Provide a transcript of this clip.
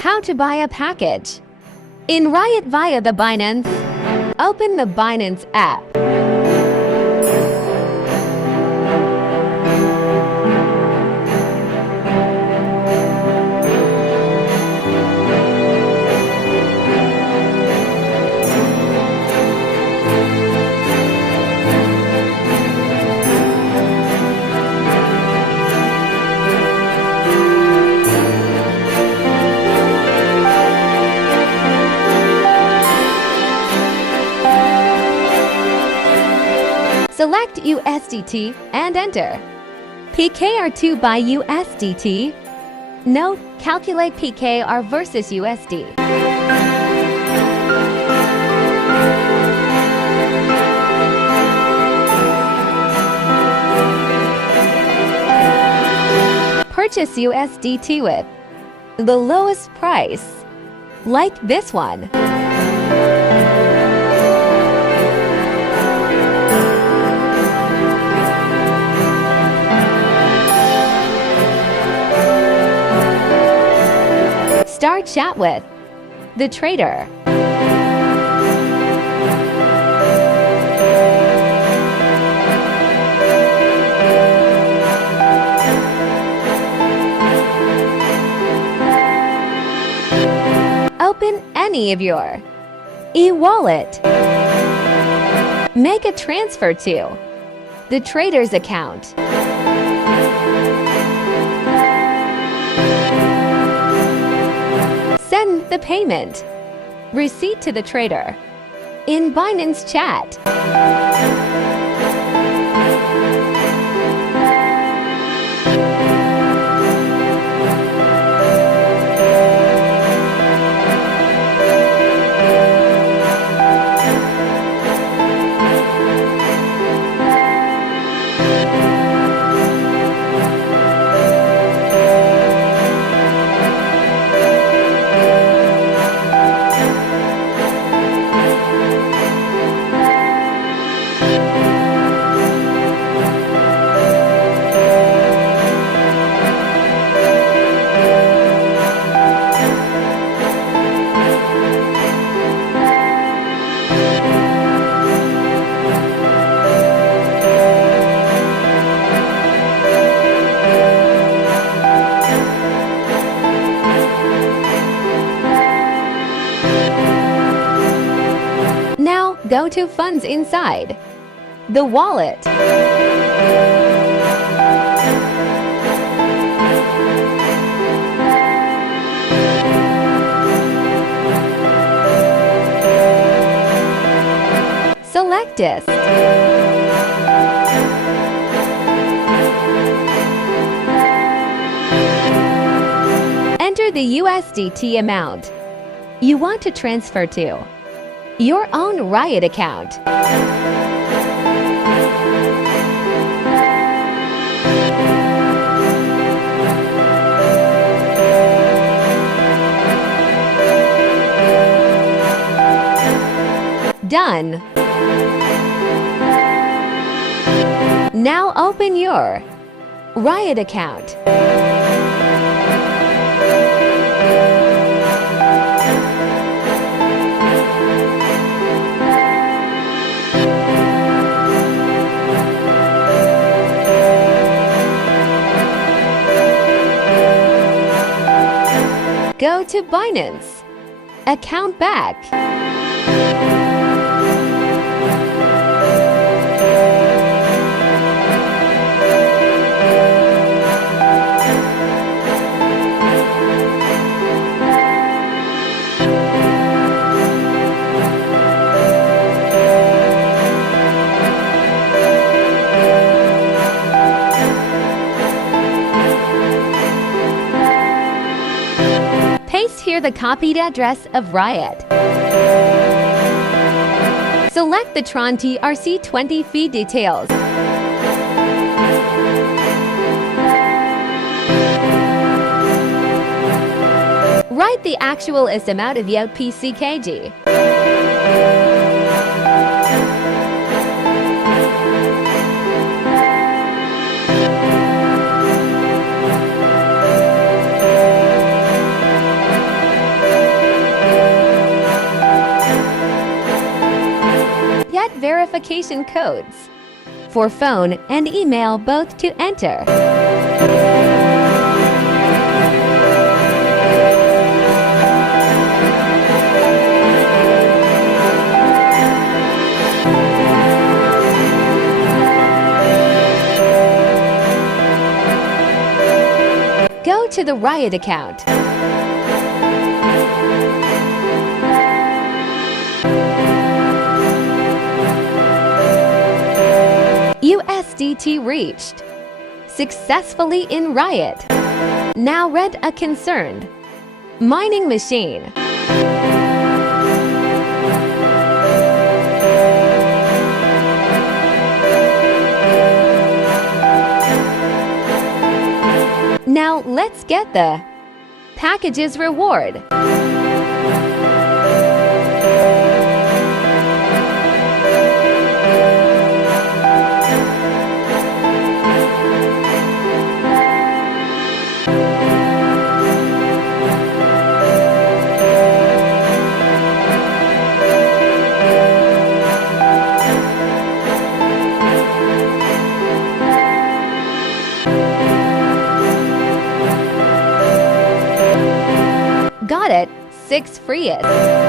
How to buy a package. In RIOT via the Binance, open the Binance app. Select USDT and enter. PKR2 by USDT. Note, calculate PKR versus USD. Purchase USDT with the lowest price, like this one. Start chat with the trader. Open any of your e-wallet. Make a transfer to the trader's account. Send the payment receipt to the trader in Binance chat. Now go to funds inside the wallet. Select disk. Enter the USDT amount you want to transfer to your own RIOT account. Done. Now open your RIOT account. Go to Binance. Account back. Paste here the copied address of RIOT. Select the Tron TRC20 fee details. Write the actual amount of YOT PCKG. verification codes for phone and email both to enter. Go to the RIOT account. USDT reached. Successfully in RIOT. Now rent a concerned mining machine. Now let's get the package's reward. Got it, 6 free it.